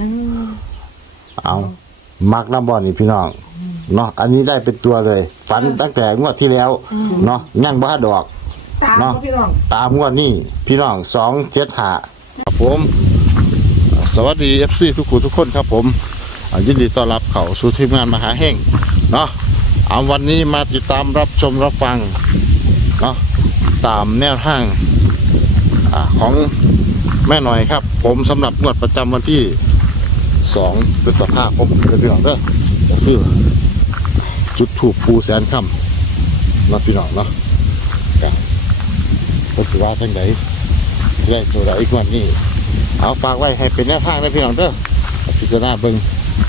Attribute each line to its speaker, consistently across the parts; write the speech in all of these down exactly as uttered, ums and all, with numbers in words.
Speaker 1: เอามักน้ำบอลนี่พี่น้องเนาะอันนี้ได้เป็นตัวเลยฝันตั้งแต่งวดที่แล้วเนาะยังบ้าดอกเนาะตามงวดนี้พี่น้องสองเจ็ดห้าครับผมสวัสดีเอฟซีทุกคนทุกคนครับผมยินดีต้อนรับเข้าสู่ทีมงานมหาแห่งเนาะเอาวันนี้มาติดตามรับชมรับฟังเนาะตามแนวทางของแม่หน่อยครับผมสำหรับงวดประจำวันที่สองพฤษภาคมเรื่องเด้อคือจุดถูกภูแสนคำรับพี่น้องเนาะกันก็ถือว่าทั้งไหนได้ตัวใดอีกวันนี้เอาฝากไว้ให้เป็นแนวทางนะพี่น้องเด้อพิจารณาเบิ่ง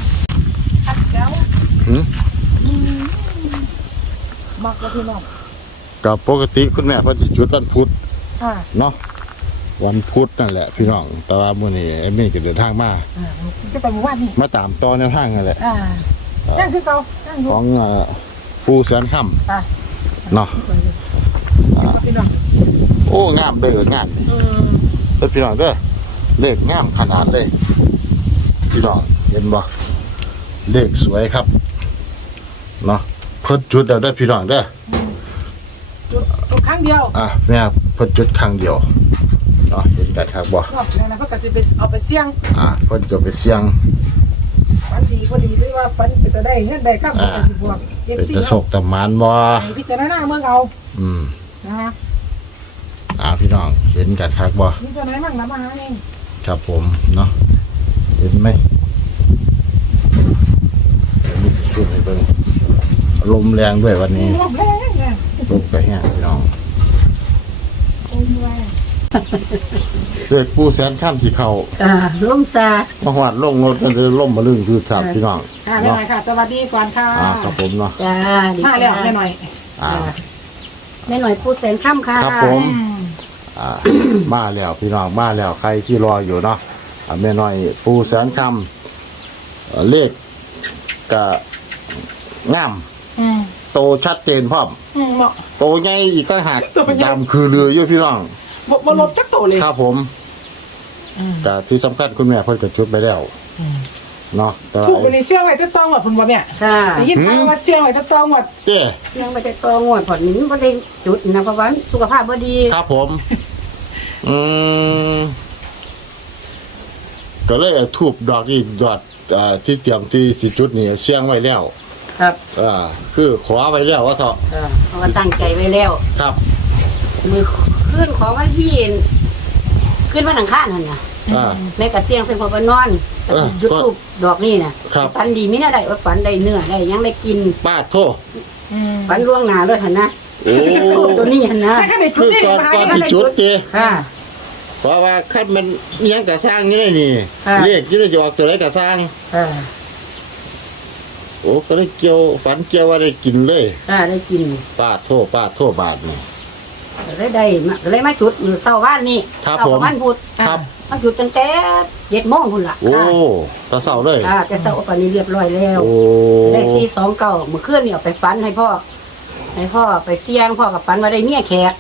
Speaker 1: หืม
Speaker 2: มักแล้วพี่น้อง
Speaker 1: กับปกติคุณแม่เพิ่นสิจุดวันพุธเนาะวันพุธนั่นแหละพี่น้องแต่ว่ามื้อนี้เอ็มมี่ก็เดินทางมา
Speaker 2: จะไปเมื่อวานนี่
Speaker 1: มาตามต่อแนวทางนั่นแหละ
Speaker 2: อ่าย่างคือเก่าย่างอยู่
Speaker 1: ของภูแสนคำเนาะ
Speaker 2: พี่น้อง
Speaker 1: โอ้งามเด้องามเด้อพี่น้องเด้อเลขงามขนาดเลยพี่น้องเห็นบ่เลขสวยครับเนาะเพิ่นจุดแล้วเด้อพี่น้องเด้อ
Speaker 2: จุดครั้งเดียว
Speaker 1: อ่ะแม่เพิ่นจุดครั้งเดียวเนาะเห็นกันครับบ่
Speaker 2: รอบแล้วนะเพิ่นก็จะไปเอาไปเสี่ยง
Speaker 1: อ่ะเพิ่นจะไปเสี่ยง
Speaker 2: ฝันดีบ่ดีหรือว่าฝันเป็นจะได้เงินได้ครับก็สิบวก
Speaker 1: เป็นจะโชคตะมานบ่
Speaker 2: พิจารณาเมืองเอา
Speaker 1: อืม
Speaker 2: นะ
Speaker 1: อ่าพี่น้องเห็นกันครับบ่
Speaker 2: มีตัวไหนมั่งนำมาหาเอง
Speaker 1: ครับผมเนาะเห็นไหมมีชุดให้เบิ่งลมแรงด้วยวันนี้
Speaker 2: ลมแรงเนี่ย
Speaker 1: ลมก็แห้งพี่น้อง
Speaker 2: ลมแรง
Speaker 1: เด็กปูแสนข้ามสีเขา
Speaker 2: อ่าลมซา
Speaker 1: มาหวาดลงรถมันจะล่มมาลื่นคือขับพี่น้อง
Speaker 2: อ่าแม่หน่อยค่ะสวัสดีก่อนค่ะ
Speaker 1: อ่าครับผมเนาะ
Speaker 3: จ้า
Speaker 2: มาแล้วแม่หน่อย
Speaker 1: อ่า
Speaker 3: แม่หน่อยพูดแสนค่ำค่ะ
Speaker 1: ครับผมอ่ามาแล้วพี่น้องมาแล้วใครที่รออยู่เนาะแม่หน่อยปูแสนคำเลขกะงามโตชัดเจนพร้อมโตใหญ่อีกต่างหากดำคือเรือเยอะพี่น้อง
Speaker 2: บนรถจักโตเลย
Speaker 1: ครับผมแต่ที่สำคัญคุณแม่เพิ่นก็จุดไปแล้วเนาะแต่
Speaker 2: ถูกวันนี้เสี่ยงไว้จะต้องหมดคุณบ่เนี่ย
Speaker 3: ค่ะ
Speaker 2: ยินดีว่าเสี่ยงไว้จะต้องหมด
Speaker 1: เจ้
Speaker 3: เสี่ยงไปจะต้องหมดผ่อนนี้ไม่ได้จุดนะเพราะว่าสุขภาพบ่ดี
Speaker 1: ครับผมอืมก็เลยทูบดอกอีดอดที่เตรียมที่สิจุดนี่เสี่ยงไว้แล้ว
Speaker 3: ครับ
Speaker 1: อ่าคือขอไว้แล้วว่าเถอะ
Speaker 3: เพราะว่าตั้งใจไว้แล้ว
Speaker 1: ครับ
Speaker 3: มือขึ้นของวันที่ขึ้นวันอังคารนั่นน่ะแม่กระเซียงเป็นคนไปนอนยุดทูบดอกนี่น่ะฝันดีไม่น่าได้ว่าฝันได้เนื้อได้ยังได้กิน
Speaker 1: ป้าโทษ
Speaker 3: ฝันล่วงหน้าเลยหันนะ
Speaker 1: โอ้
Speaker 3: ตัวนี้หันนะ
Speaker 1: คือตอนตอนที่จุดเจ้
Speaker 3: ค่ะ
Speaker 1: เพราะว่าขั้นมันยังกระสร้างนี่ได้นี่เรียกยี่จะออกตัวไรกระสร้างโอ้ก็ได้เกี่ยวฝันเกี่ยวว่าได้กินเลย
Speaker 3: อ่าได้กิน
Speaker 1: ป้าโทษป้าโทษบาทนี่
Speaker 3: ได้ได้เลยมาจุดอยู่เสาบ้านนี่
Speaker 1: เสาบ้
Speaker 3: านพุทธ
Speaker 1: ครับ
Speaker 3: มาจุดตั้งแต่เจ็ดโมงคุณล่ะ
Speaker 1: โอ้ตาเสาเลย
Speaker 3: อ่าแต่เสาป่านนี้เรียบร้อยแล้วได้สี่สองเก้าเมื่อคืนเนี่ยไปฝันให้พ่อให้พ่อไปเสี่ยงพ่อกับฝันว่าได้เมียแขก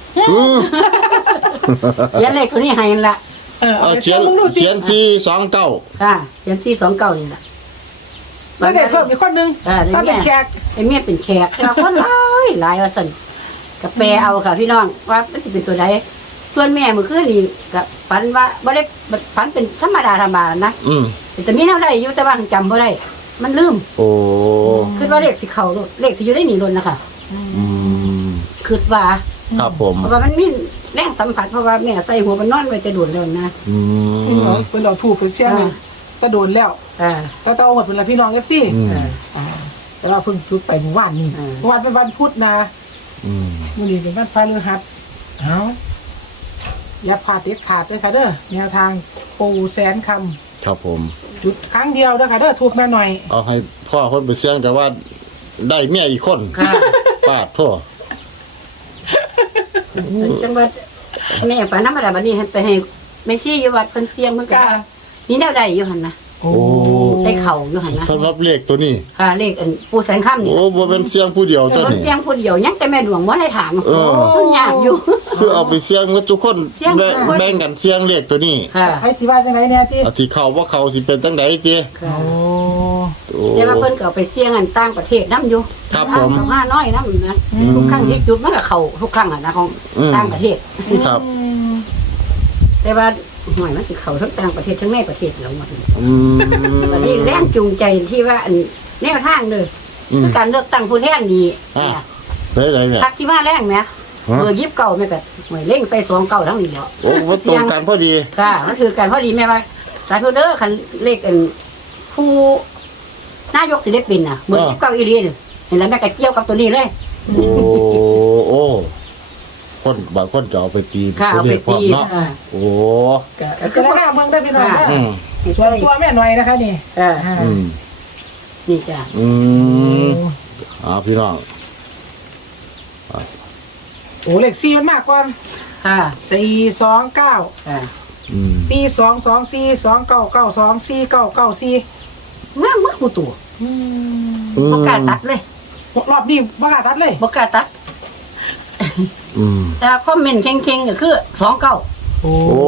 Speaker 3: เขียนเลขตัวนี้ให้ละ
Speaker 1: เออเขียนเขียนสี่สองเก้า
Speaker 3: ค่ะเขียนสี่สองเก้านี่แหละ
Speaker 2: แล้วเด็กเพิ่มอีกคนนึงถ้าเป็นแขก
Speaker 3: ไอ้เมียเป็นแขกเราคนหลายหลายว่าสั่นกับแปลเอาค่ะพี่น้องว่ามันจะเป็นตัวใดส่วนแม่เมื่อคืนนี่กับฝันว่าบ่ได้ฝันเป็นธรรมดาธรรมดานะแต่มีแนวใดอยู่แต่ว่าจำบ่ได้มันลืม
Speaker 1: โอ้
Speaker 3: คิดว่าเลขสิเข้าเลขสิอยู่ได้หนีล้นนะคะคิดว่า
Speaker 1: ครับผม
Speaker 3: เพราะว่ามันมีแรงสัมผัสเพราะว่าแม่ใส่หัวมันนอนไว้จะโดนแล้วนะ
Speaker 1: อืม
Speaker 2: เป็นเราถูกเป็นเสี่ยงเลยก็โดนแล้ว
Speaker 3: อ่า
Speaker 2: ก็ต้องหมดเป็นละพี่น้องเอฟซีอ่าแต่เราเพิ่งจุดไปเมื่อวานนี่เมื่อวานเป็นวันพุธนะ
Speaker 1: อืม
Speaker 2: วันนี้เป็นวันพฤหัสเอาอย่าพลาดเด็ดขาดด้วยค่ะเด้อแนวทางปูแสนค
Speaker 1: ำครับผม
Speaker 2: จุดครั้งเดียวด้วยค่ะเด้อถูกแม่หน่อย
Speaker 1: เอาให้พ่อคนไปเสี่ยงแต่ว่าได้เมียอีกคนป้าโทษ
Speaker 3: จังหวัดแม่ฝันธรรมดาบัดนี้ให้ไปให้แม่ชี้อยู่วัดเพิ่นเสี่ยงเพิ่นก็มีแนวใดอยู่หั่นนะ
Speaker 1: โอ้
Speaker 3: ได้เขาเขาอยู่หั่นนะ
Speaker 1: สำหรับเลขตัวนี้
Speaker 3: ค่ะเลขอันปูแสนค่ำนี่
Speaker 1: โอ้บ่เป็นเสียงผู้เดียวตัว
Speaker 3: เพิ่น
Speaker 1: นี้
Speaker 3: เสียงคนเดียวยังแต่แม่ดวงบ่ได้ถาม
Speaker 1: เออ
Speaker 3: เพิ่นยากอยู่
Speaker 1: คือเอาไปเสียงกับทุกคน
Speaker 3: เสียง
Speaker 1: แบ่งแบ่งกันเสียงเลขตัวนี้
Speaker 3: ค่ะ
Speaker 2: ให้สิว่าจังไดเนี่ยที่
Speaker 1: อาที่เขาว่าเขาสิเป็นจังไดติ
Speaker 3: ค่ะ
Speaker 2: โอ้
Speaker 1: โอ้
Speaker 3: แต่ว่าเพิ่นก็เอาไปเสี่ยงอันต่างประเทศนํอยู่
Speaker 1: ครับผม
Speaker 3: กับห้าน้อยนํนะทุกครั้งที่จุดมันก็เข้าทุกครั้งอ่ะนะของ
Speaker 1: อืม
Speaker 3: ต่างประเทศ
Speaker 1: ครับ
Speaker 3: แต่ว่าหน่อยมันสิเข้าทั้งต่างประเทศทั้งในประเทศแล้วหมด
Speaker 1: อืม
Speaker 3: บัดนี้แรงจูงใจที่ว่าอันแนวทางเด้อ
Speaker 1: อืม
Speaker 3: คือการเลือกตั้งผู้แทนนี่
Speaker 1: อ่า ได้ไรเนี่ย
Speaker 3: ทักที่มาแรงแหม
Speaker 1: ฮะ
Speaker 3: เบอร์ยิบเก่าแม่ก็หวยเล่งใส่สองเก่าทั้งนี้แล้ว
Speaker 1: โอ้ว่าตรงกันพอดี
Speaker 3: ค่ะมันคือการพอดีแม่ว่าสาธุเด้อคันเลขอันผู้นายกสิได้เป็นน่ะเบอร์ยิบเก่าอีหลีนี่เห็นแล้วแม่ก็เกี่ยวกับตัวนี้เลย
Speaker 1: โอ้โอ้คนบางคนจะเอาไปตี
Speaker 3: ค่ะเอา
Speaker 1: เล
Speaker 3: ไป
Speaker 1: ขพร้อ
Speaker 3: ตี
Speaker 1: มเนาะ
Speaker 3: อ่า
Speaker 1: โอ้
Speaker 3: ก็ก็
Speaker 2: คื
Speaker 3: คือ อ
Speaker 2: ว่า
Speaker 3: ว่า
Speaker 2: เบิ่งได้พี่น้อง
Speaker 3: ค่ะ
Speaker 1: อืม
Speaker 2: ส่วนตัวแม่หน่อยนะคะนี่
Speaker 3: อ่า
Speaker 2: อ่า
Speaker 1: อืม
Speaker 3: นี่จ้ะ
Speaker 1: อืมเอาพี่น้อง
Speaker 2: โอ้เลขสี่มันมากกว่า
Speaker 3: ค่ะ
Speaker 2: สี่สองเก้า
Speaker 3: อ่า
Speaker 1: อืม
Speaker 2: สี่สองสองสี่สองเก้าเก้าสองสี่เก้าเก้าสี่
Speaker 3: งามมากกูตัว
Speaker 2: อืม
Speaker 3: บ่กล้าตัดเลย
Speaker 2: รอบนี้บ่กล้าตัดเลย
Speaker 3: บ่กล้าตัด
Speaker 1: อืม
Speaker 3: แต่คอมเมนต์เค็งๆก็คือสองเก้า
Speaker 2: โอ้
Speaker 1: โอ้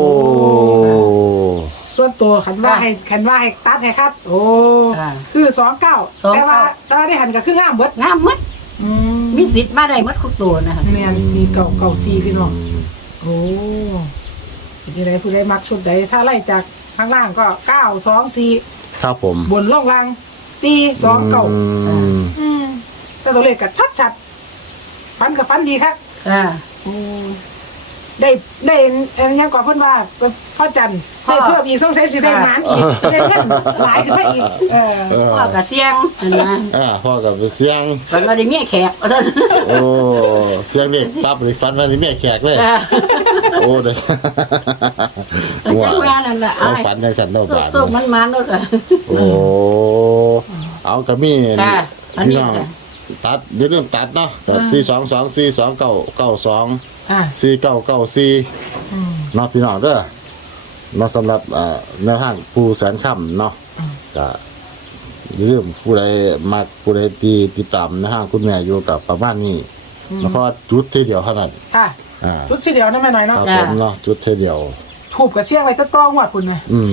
Speaker 2: ส่วนตัวขันว่าให้ขันว่าให้ตัดให้คัดโอ้
Speaker 3: อ่า
Speaker 2: คือสองเก้า
Speaker 3: สองเก้า
Speaker 2: แต่ว่าแต่ว่าได้หันกับคืองามเบิด
Speaker 3: งามหมด
Speaker 2: อืม
Speaker 3: มีสิทธิ์มาได้หมดทุกตัวนะคะ
Speaker 2: แม่นสี่เก้าเก้าสี่พี่น้องโอ้เป็นยังไงผู้ใดมักชุดใดถ้าไล่จากข้างล่างก็เก้าสองสี่
Speaker 1: ครับผม
Speaker 2: บนล่องล่างสี่สองเก้า
Speaker 1: อืม
Speaker 2: อืมแต่ตัวเลขก็ชัดชัดๆฟันกับฟันดีครับ
Speaker 3: อ่า
Speaker 2: โอ้ได้ได้เอ็นยังก่อนเพิ่นว่าพ่อจันทร์
Speaker 3: พ่อ
Speaker 2: ได้เพิ่มอีกสงสัยสิได้หมานอีกสิได้เงินหลายขึ้นไปอีกเออ
Speaker 1: เออ
Speaker 3: พ่อกับเสียงอันนะ
Speaker 1: อ่าพ่อกับไปเสียง
Speaker 3: มันมาได้เมียแขกว่าซั่น
Speaker 1: โอ้เสียงเด็กตับหรือฟันฟันนี่แม่แขกเลย
Speaker 3: อ่า
Speaker 1: โอ้เด้อ
Speaker 3: จังว่านั่นล่ะ
Speaker 1: เอา
Speaker 3: อ้าย
Speaker 1: ฟันในสันโนบาท
Speaker 3: สุกๆมันๆเด้อค่ะ
Speaker 1: โอ้เอากระมี่
Speaker 3: ค่ะอันนี้
Speaker 1: พี่น้อง
Speaker 3: ค่ะ
Speaker 1: ตัดเดี๋ยวเรื่องตัดเนาะตัดสี่สองสองสี่สองเก้าเก้าสอง
Speaker 2: อ่า
Speaker 1: สี่เก้าเก้าสี่
Speaker 2: อืม
Speaker 1: เนาะพี่น้องเด้อเนาะสำหรับเอ่อแนวทางผู้แสนค่ำเนาะ
Speaker 2: อืม
Speaker 1: ก็อย่าลืมผู้ใดมักผู้ใดตีติดตามนะฮะคุณแม่อยู่กับประมาณนี้แล้วพอจุดทีเดียวเท่านั้น
Speaker 2: ค่ะ
Speaker 1: อ่า
Speaker 2: ชุดสีเดียวนั่นแม่หน่อย
Speaker 1: ค
Speaker 2: เนาะ
Speaker 1: รับผมเนาะจุดทีเดียว
Speaker 2: ถูกกับเสียงไว้ตะต้องหวดคุณนะ
Speaker 1: อืม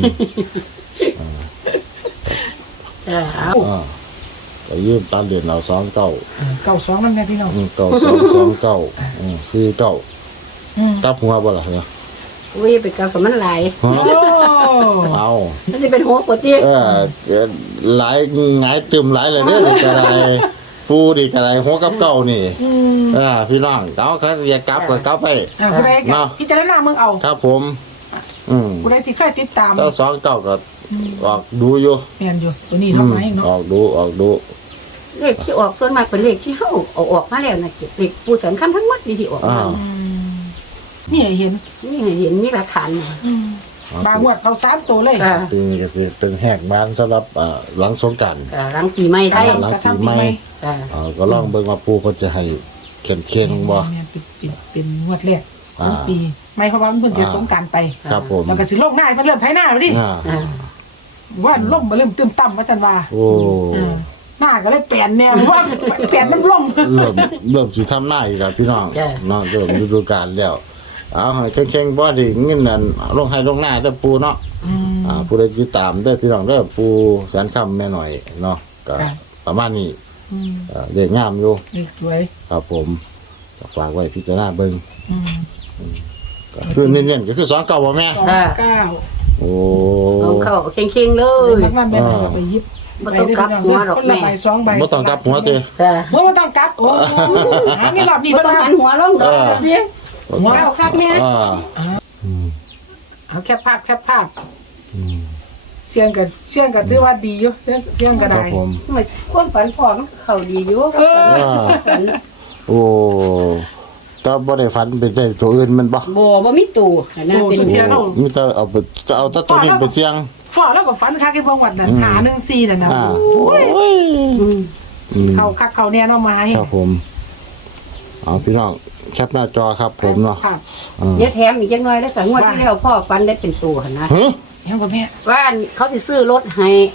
Speaker 3: เออเอา
Speaker 1: อ่าแต่ยืมตันเหรียญเราสองเก้า
Speaker 2: เก้าสองนั่นแม่พี่น้อง
Speaker 1: อืมเก้าสองสองเก้าอืมสี่เก้า
Speaker 2: อืม
Speaker 1: กลับหัวบ่ล่ะเนาะ
Speaker 3: อุ้ยไปกับกับมันหลาย
Speaker 1: ฮะ
Speaker 2: โอ้
Speaker 1: เอา
Speaker 3: มันสิเป็นหัวปวดที่
Speaker 1: เออเอ่อหลายหงายตึมหลายเลยเด้อนี่กระไรปูดิกระไรหัวกับเก้านี่
Speaker 2: อืม
Speaker 1: อ่าพี่น้องเขาเขาอย่ากลับก็กลับไป
Speaker 2: อ่าผู้ใดก็
Speaker 1: เนาะ
Speaker 2: พิจารณาเมืองเอา
Speaker 1: ครับผม อืม
Speaker 2: ผู้ใดที่เคยติดตาม
Speaker 1: แล้วสองเก้าก็ออกดูอยู่
Speaker 2: เมียนอยู่ตัวนี้เท่าไหร่เนาะ
Speaker 1: ออกดูออกดู
Speaker 3: เลขที่ออกส่วนมากเป็นเลขที่เฮาเอาออกมาแล้วนะเลขผู้แสนคำทั้งหมดนี่ที่ออกมา
Speaker 1: อ่า
Speaker 2: อืมนี่ให้เห็น
Speaker 3: นี่ให้เห็นนี่หลักฐาน
Speaker 2: อืมบางงวดเขาสามตัวเลย
Speaker 3: อ่า
Speaker 1: ปีนี้ก็สิเป็นแหกบ้านสำหรับอ่าหลังสงกรานต์
Speaker 3: อ่าหลังปีใหม่ไทย
Speaker 1: หลังปีใหม่
Speaker 3: อ่า
Speaker 1: อ่าก็ลองเบิ่งว่าปูเพิ่นจะให้เข็มเค็งบ่
Speaker 2: เนี่ยเป็นเป็นเป็นงวดแรกข
Speaker 1: อ่า
Speaker 2: องปี ไม่เพราะว่ามันเพิ่งจะสงกรารไป
Speaker 1: ครับผม
Speaker 2: แล้วก็สิลงหน้ามันเริ่มไถหน้าแล้วดิ
Speaker 1: อ่า
Speaker 3: อ่า
Speaker 2: ว่าล่มมาเริ่มตื้มต่ำว่าจันว่า
Speaker 1: โอ้
Speaker 2: อ่าหน้าก็เลยเปลี่ยนแนวว่าเปลี่ยนมันล่ม
Speaker 1: เริ่มเริ่มสิทำหน้าอีกแล้วพี่น้องเนาะเริ่มฤดูกาลแล้วเอาให้เค็งๆบ่ได้เงินนั่นลงให้ลงหน้าเด้อปูเนาะ
Speaker 2: อืม
Speaker 1: อ่าผู้ใดติดตามเด้อพี่น้องเด้อปูแสนคำแม่หน่อยเนาะก็
Speaker 2: ครับ
Speaker 1: ประมาณนี้
Speaker 2: อืม
Speaker 1: เอ่อเด็กงามอยู่
Speaker 2: นี่สวย
Speaker 1: ครับผมก็ฝากไว้พิจารณาเบิ่ง
Speaker 2: อืม
Speaker 1: ก็คือเน้นๆก็คือสองเก้าบ่แม่
Speaker 2: สองเก้า
Speaker 1: โอ้
Speaker 3: เอาเข้าเค็งๆเล
Speaker 2: เลย ยมันเป็นอะไรไปยิบ
Speaker 3: บ่ต้องกลับหัวหรอก
Speaker 2: คนละ
Speaker 3: แม่
Speaker 2: ใบสองใบ
Speaker 1: บ่ต้องกลับหัวเด้
Speaker 3: อ่า
Speaker 2: เมื่อไม่ต้องกลับโอ้หาไม่หลอดนี่
Speaker 3: บ่
Speaker 2: เพิ่น
Speaker 3: ต้อง
Speaker 2: ว่า
Speaker 3: หันหัวลงเด้อพี่
Speaker 2: หัว
Speaker 3: เก้าครับแม่
Speaker 1: อ่า
Speaker 2: เอาแคบภาพแคบภาพ
Speaker 1: อืม
Speaker 2: เสียงกับเสียงกับถือว่าดีอยู่เสียงเสียงก็
Speaker 1: ครั
Speaker 2: ได้
Speaker 1: บผม
Speaker 3: ไม่ความฝันพ่อมันเข้าดีอยู่
Speaker 2: เออ
Speaker 1: อ่าโอ้แต่บ่ได้ฝันเป็นได้ตัวอื่นมันบ่
Speaker 3: บ่บ่มีตู้อันนั้นเป็น
Speaker 1: โอ้มีแต่เอาไปจะเอาแต่ตัวนี้ไปเสี่ยง
Speaker 2: ฟ้อแล้วก็ฝันคักไอ้พวกวัดนั่นหาหนึ่งซีนั่นนะ
Speaker 1: อ่า
Speaker 2: โอ้ย
Speaker 3: อืม
Speaker 1: อืม
Speaker 2: เขาคักเขาแน่เนาะไม้
Speaker 1: ครับผมเอาพี่น้องแคปหน้าจอครับผมเนาะ
Speaker 2: ครับ
Speaker 1: อืม
Speaker 3: เดี๋ยวแถมอีกจังน้อยแล้วก็งวดที่แล้วพ่อฝันได้เป็นตัวหั่นนะ
Speaker 1: ฮะ
Speaker 2: ยังบ่แม่
Speaker 3: ว่าเขาสิซื้อรถให้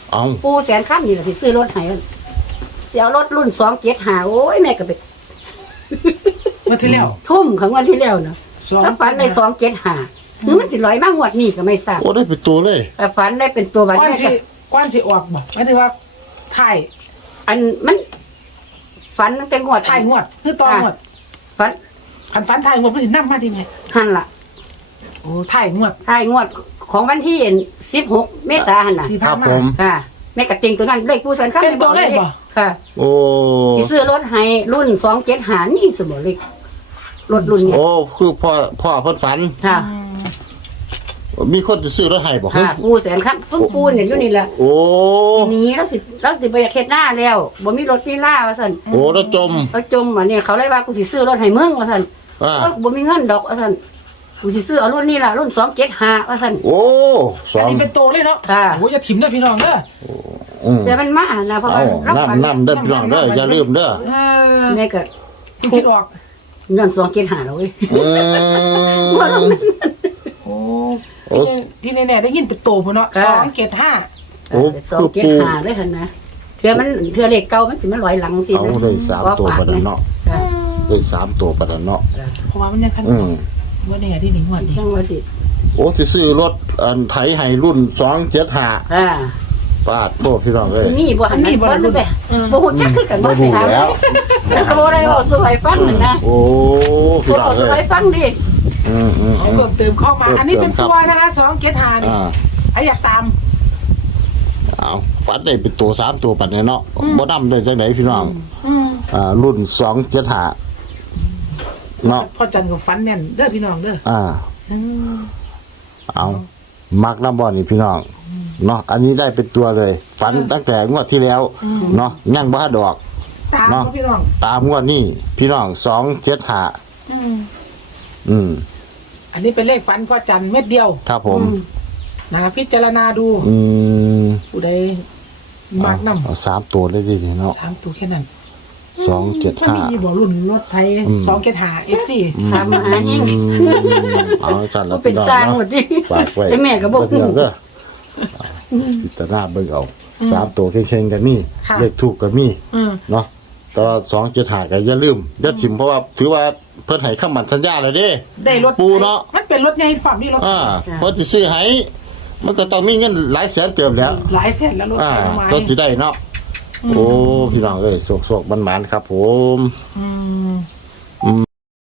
Speaker 1: เอา
Speaker 3: ปูแสนค่ำนี่แหละสิซื้อรถให้เสียรถรุ่นสองเจ็ดหาโอ้ยแม่ก็ไป
Speaker 2: วันที่แล้ว
Speaker 3: ทุ่มของวันที่แล้วเนาะ
Speaker 2: สอง
Speaker 3: แล้วฝันในสองเจ็ดหาหรือมันสิร้อยมากงวดนี่ก็ไม่ทราบ
Speaker 1: โอ้ได้เป็นตัวเลย
Speaker 3: แต่ฝันได้เป็นตัวบัตร
Speaker 2: ก้อน
Speaker 3: แม่
Speaker 2: สิ
Speaker 3: ก็
Speaker 2: ก้อนสิออกบ่หมายถึงว่าถ่าย
Speaker 3: อันมันฝันตั้งแต่งวด
Speaker 2: ถ่ายงวดคือตองวด
Speaker 3: ฝัน
Speaker 2: ขันฟันถ่ายงวดมันสินำมาที่ไหน
Speaker 3: หันล่ะ
Speaker 2: โอ้ถ่ายงวด
Speaker 3: ท้ายงวดของวันที่สิบหกเมษายนหั่นน่ะ
Speaker 2: ที่
Speaker 1: ค
Speaker 2: ผ่า
Speaker 1: รั
Speaker 2: น
Speaker 1: บ
Speaker 2: มา
Speaker 1: ผม
Speaker 3: ค่ะแม่กระติงตัวนั้นเลขผู้สันข้าม
Speaker 2: เป็นตัวเลขบ่
Speaker 3: ค่ะ
Speaker 1: โอ้
Speaker 3: ที่ซื้อรถให้รุ่นสองเจ็ดหานี่สมบูรณ์เลขรถรุ่นเนี่ย
Speaker 1: โอ้คือพ่อพ่อเพิ่นฝัน
Speaker 3: ค่ะ
Speaker 1: มีคนจะซื้อรถให้บ่
Speaker 3: ค่ะปูแสนครับต้นปูเนี่ยอยู่นี่แหละ
Speaker 1: โอ้
Speaker 3: หนีแล้วสิแล้วสิไปอยากเฮ็ดหน้าแล้วบ่มีรถมีล่าว่าซั่น
Speaker 1: โอ้แล้วจม
Speaker 3: แล้วจมอันนี้เขาเลยว่ากูสิซื้อรถให้มึงว่าซั่น
Speaker 1: อ่า
Speaker 3: เอ้าบ่มีเงินดอกว่าซั่นกูสิซื้อเอารุ่นนี้ล่ะรุ่นสองเจ็ดห้าว่าซั่น
Speaker 1: โอ้สอ
Speaker 2: อัน
Speaker 1: ง
Speaker 2: นี้เป็นโตเลยเนาะ
Speaker 3: ค่ะ
Speaker 2: โอ้จะถิ่มนะพี่น้องเด้อ
Speaker 1: อืม
Speaker 3: แต่มันมานะเพราะ
Speaker 1: เอา
Speaker 3: ว่าเราฝัน
Speaker 1: น้ำน้ำเด้อพี่น้องเด้ออย่าลืมเด้อ
Speaker 2: เออ
Speaker 3: แม่ก็
Speaker 2: คุณคิดออก
Speaker 3: เงินสองเจ็ดห้าแล้วเว้ย
Speaker 1: อืม
Speaker 2: โอ้
Speaker 1: โอ้
Speaker 2: ที่แน่ๆได้ยินเป็นโตพุ่นเนาะสองเกตห้า
Speaker 1: โอ้
Speaker 3: สองเจ็ดห้าเลยหั่นนะเทื่อมันเทื่อเลขเก่ามันสิมันลอยหลังสิ
Speaker 1: เอา
Speaker 3: นะ
Speaker 1: ได้สามตัวปานนั้นเนาะ
Speaker 3: ค่ะ
Speaker 1: ได้สามตัวปานนั้นเนาะ
Speaker 2: เพราะว่ามันยังคัน
Speaker 1: อืม
Speaker 2: ว่าเนี่ยที่หนึ่งงวดนี้
Speaker 3: จังว่าสิ
Speaker 1: โอ้ที่ซื้อรถอันไถให้รุ่นสองเจ็ดห้า
Speaker 3: ค่ะ
Speaker 1: ปาดโทษพี่น้องเอ้ย
Speaker 3: นี่บ่หันบ่รู้ไปบ่ฮู้จักคือกันบ่
Speaker 1: บ่
Speaker 3: ไป
Speaker 1: รู้
Speaker 3: หา
Speaker 1: แล้ว
Speaker 3: แล้วก็บ่ได้เว้าสู่ให้ฟังนั่นนะ
Speaker 1: โอ้พี่
Speaker 3: บ่
Speaker 1: น้อง
Speaker 3: เว้าสู่
Speaker 1: เอ้ย
Speaker 3: ให้ฟังดิ
Speaker 1: อืมอืม
Speaker 2: เอา
Speaker 1: อืม
Speaker 2: เพิ่มเติมเข้ามา
Speaker 1: เพิ่มเติม
Speaker 2: อันนี้เป็นตัวนะคะสองเกตห้านี่
Speaker 1: อ่า
Speaker 2: ใครอยากตาม
Speaker 1: เอาฝันได้เป็นตัวสามตัวปานนี้เนาะบ่นำได้จังไดพี่น้อง
Speaker 2: อืม
Speaker 1: อ่ารุ่นสองเจ็ดห้าเนาะ
Speaker 2: พ่อจันกับฟันแน่นเด้อพี่น้องเด้อ
Speaker 1: อ่า
Speaker 2: อืม
Speaker 1: เอามักน้ำบอลนี่พี่น้องเนาะอันนี้ได้เป็นตัวเลย ฝันตั้งแต่งวดที่แล้วเนาะยังบ้าดอก
Speaker 2: ตาม
Speaker 1: เนาะ
Speaker 2: เขาพี่น้อง
Speaker 1: ตามงวดนี้พี่น้องสองเจ็ดห้า
Speaker 2: อืม
Speaker 1: อืม
Speaker 2: อันนี้เป็นเลขฟันพ่อจันเม็ดเดียว
Speaker 1: ครับผม
Speaker 2: นะพิจารณาดู
Speaker 1: อืม
Speaker 2: ผู้ใดมากนำ
Speaker 1: เอาสามตัวเลยดิเนาะ
Speaker 2: สามตัวแค่นั้น
Speaker 1: สองเจ็ด
Speaker 2: ถ้า
Speaker 1: ห้า
Speaker 2: มีบอกรุ่นรถไทย
Speaker 1: อืม
Speaker 2: สองเกตห้าเอฟซี
Speaker 3: ถามหาแฮง
Speaker 1: เอาสั่นละ
Speaker 3: บ่เป็
Speaker 1: พี่
Speaker 3: น
Speaker 1: น้อง
Speaker 3: สร้างหม
Speaker 1: เนาะ
Speaker 3: ดดิ
Speaker 1: ฝากไว้
Speaker 3: แต่แม่ก็บ่
Speaker 1: พี่
Speaker 3: ฮู้
Speaker 1: น้องเด้อพิจารณาเบิ่งเอาสามตัวเข่งๆกันมีเลขถูกก็มี
Speaker 2: อืม
Speaker 1: เนาะแต่ว่าสองเจ็ดห้าก็อย่าลืมอย่าถิ่มเพราะว่าถือว่าเพิ่นให้คำมั่นสัญญาเลยเด้
Speaker 2: ได้รถ
Speaker 1: ปูเนาะ
Speaker 2: มันเป็นรถใหญ่ความนี่รถ
Speaker 1: อ่าเพราะที่ซื้อให้มันก็ต้องมีเงินหลายแสนเติมแล้ว
Speaker 2: หลายแสนแล้วรถ
Speaker 1: อ่า
Speaker 2: ไฟไม้
Speaker 1: ก็สิได้เนาะโอ้พี่น้องเอ้ยโศกๆมันๆครับผม
Speaker 2: อืม